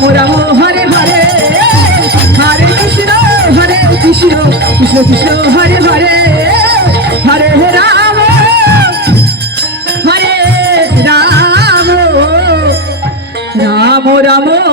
Krishna Krishna Hare Hare